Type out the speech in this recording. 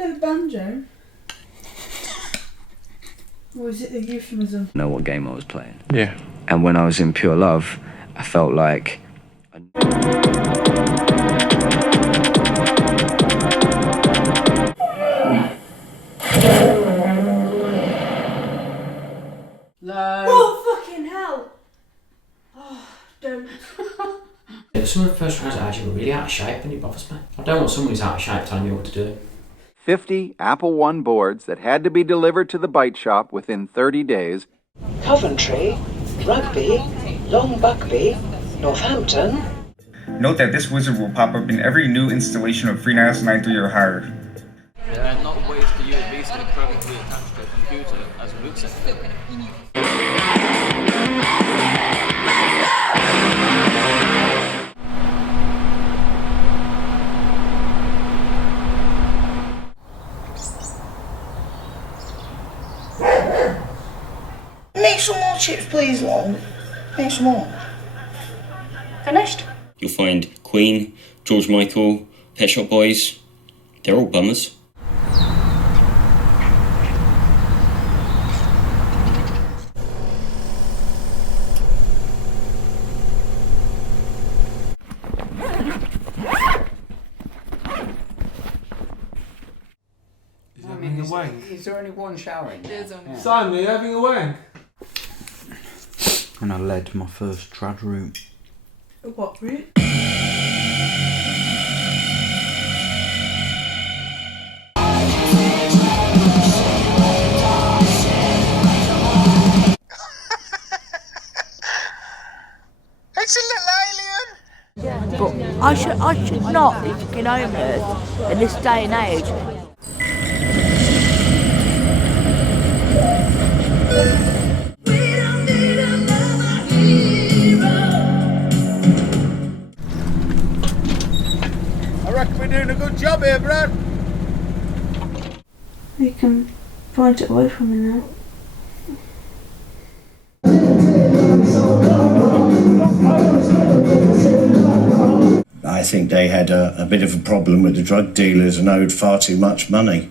play the banjo? Or is it a euphemism? Know what game I was playing. Yeah. And when I was in Pure Love, I felt like... Oh, fucking hell! Oh, don't. Some of the first rounds actually were really out of shape and it bothers me. I don't want someone who's out of shape telling me what to do. 50 Apple One boards that had to be delivered to the bite shop within 30 days. Coventry, Rugby, Long Buckby, Northampton. Note that this wizard will pop up in every new installation of FreeNAS 9.3 or higher. There are not ways to USB-stick permanently attached to a computer as root setting. Make some more chips, please, Long. Make some more. Finished? You'll find Queen, George Michael, Pet Shop Boys. They're all bummers. Is there only one shower in there? There's only one. Simon, are you having a wank? And I led my first trad route. What route? It's a little alien! But I should not be fucking homeless in this day and age. I reckon we're doing a good job here, Brad. You can point it away from me now. I think they had a bit of a problem with the drug dealers and owed far too much money.